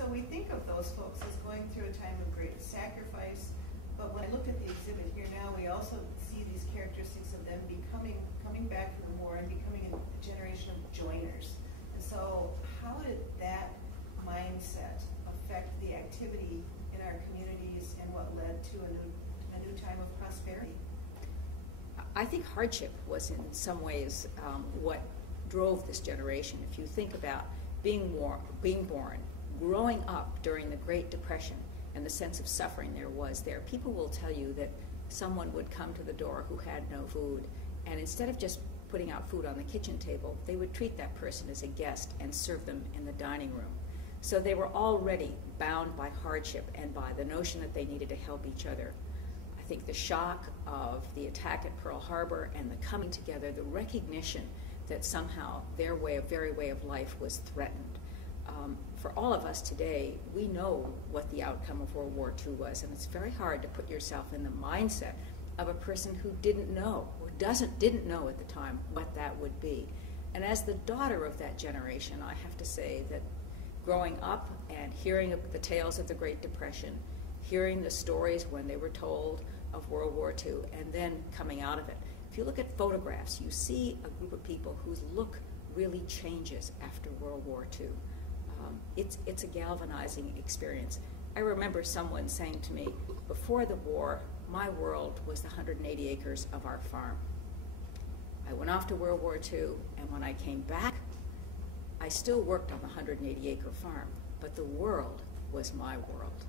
so we think of those folks as going through a time of great sacrifice, but when I look at the exhibit here now, we also see these characteristics of them coming back from the war and becoming a generation of joiners. And so how did that mindset affect the activity in our communities and what led to a new time of prosperity? I think hardship was in some ways what drove this generation. If you think about being born, growing up during the Great Depression and the sense of suffering there was there, people will tell you that someone would come to the door who had no food, and instead of just putting out food on the kitchen table, they would treat that person as a guest and serve them in the dining room. So they were already bound by hardship and by the notion that they needed to help each other. I think the shock of the attack at Pearl Harbor and the coming together, the recognition that somehow their very way of life was threatened. For all of us today, we know what the outcome of World War II was, and it's very hard to put yourself in the mindset of a person who didn't know or didn't know at the time what that would be. And as the daughter of that generation, I have to say that growing up and hearing the tales of the Great Depression, hearing the stories when they were told of World War II, and then coming out of it, if you look at photographs, you see a group of people whose look really changes after World War II. It's a galvanizing experience. I remember someone saying to me, before the war, my world was the 180 acres of our farm. I went off to World War II, and when I came back, I still worked on the 180-acre farm, but the world was my world.